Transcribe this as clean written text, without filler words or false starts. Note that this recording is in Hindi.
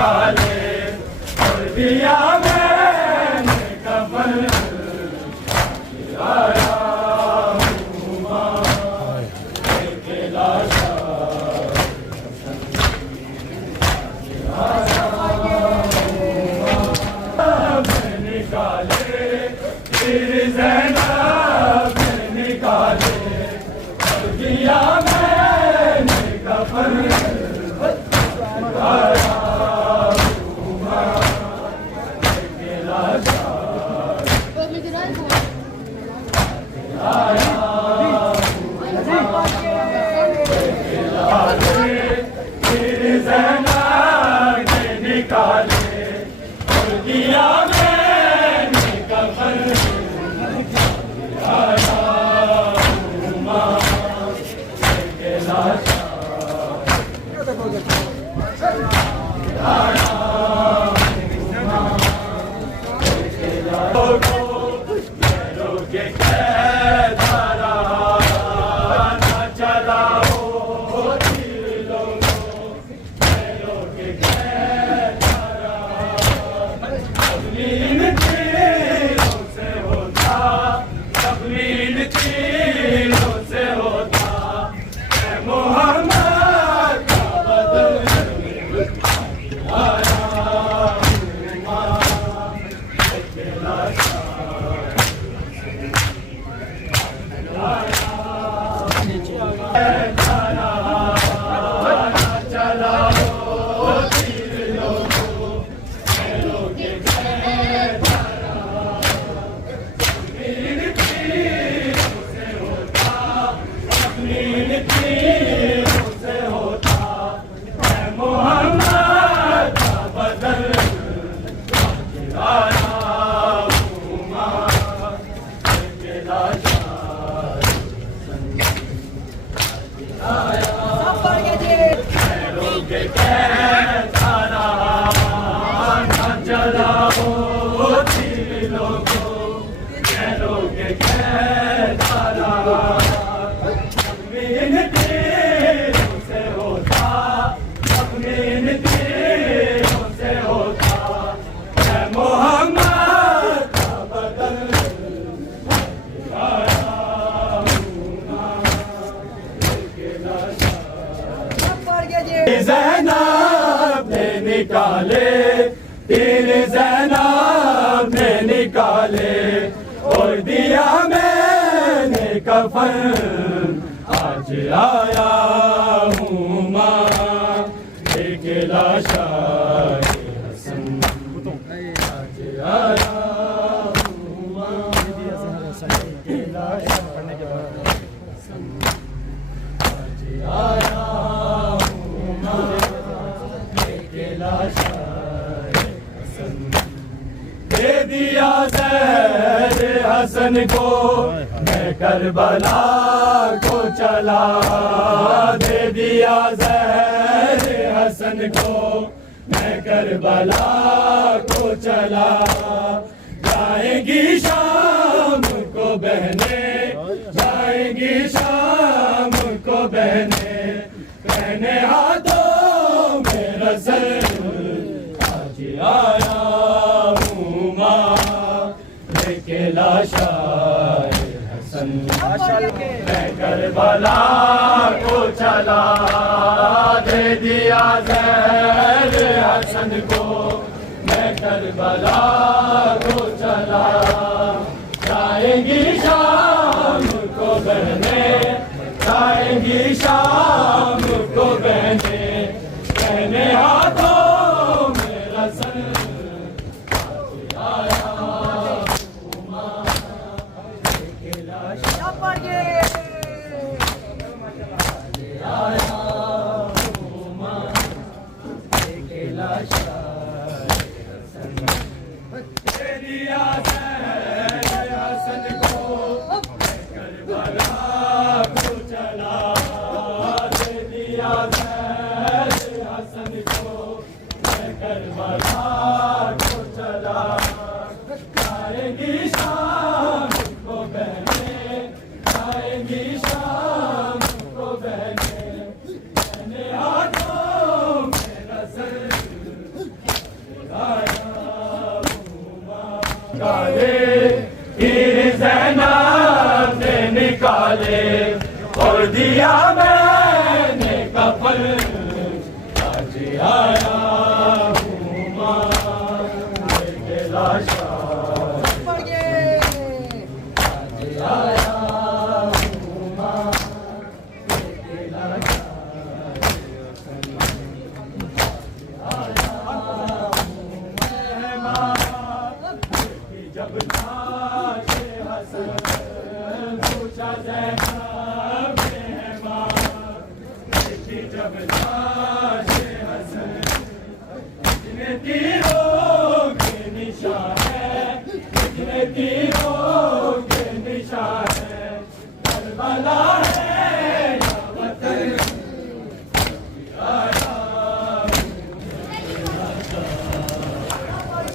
निकाले और दिया मैंने कफन आया हूँ माँ के लाशा निकाले फिर ज़ैनब निकाले और दिया मैंने कफन आया हूँ माँ के लाशा आया फिर ज़ैनब निकाले और दिया मैंने कफन आया हूँ माँ के लाशा आया हूँ माँ के लाशा के कैदारा न चला हो दिलों को दिलों के कैदारा तकलीन तीरों से होता तकलीन तीरों से होता है मोहम्मद का बदल आया हूँ माँ के लाशा चला हो दिलों को दिलों के कैदारा तकलीन तीरों से होता तकलीन तीरों से होता है मोहम्मद का बदल आया हूँ माँ के लाशा के कैदारा न चला हो दिलों को दिलों के कैदारा तकलीन तीरों से होता तकलीन तीरों से होता है मोहम्मद का बदल आया हूँ माँ के लाशा ज़ैनब ने निकाले तीर ज़ैनब ने निकाले और दिया मैंने कफन आज आया हूँ माँ एक लाशा हसन आज आया हूँ माँ एक लाशा हसन आज आया दे दिया ज़हर हसन को मैं करबला को चला दे दिया ज़हर हसन को मैं करबला को चला जाएंगी शाम को बहने जाएंगी शाम को बहने कहने हाथों में रसल आज आया हूँ माँ लेके लाशा हसन मैं करबला को चला दे दिया ज़हर हसन को मैं करबला को चला जाएंगी शाम को बहने जाएंगी शाम को बहने कहने हाथों में रसल आया हूँ माँ के लाशा आया हूँ माँ के लाशा दे दिया ज़हर हसन को करबला को चला दे दिया ज़हर हसन को करबला को चला जाएंगी शाम को बहने जाएंगी शाम को बहने हाथों में रसल निकाले, तीर ज़ैनब ने निकाले और दिया मैंने कफन, आज आया हूँ मां लेके लाशा, आज आया हूँ मां लेके लाशा, जब नाशे हसन पूछा ज़ैनब मेहमान, देखी जब नाशे हसन इतने तीरों के निशान है, इतने तीरों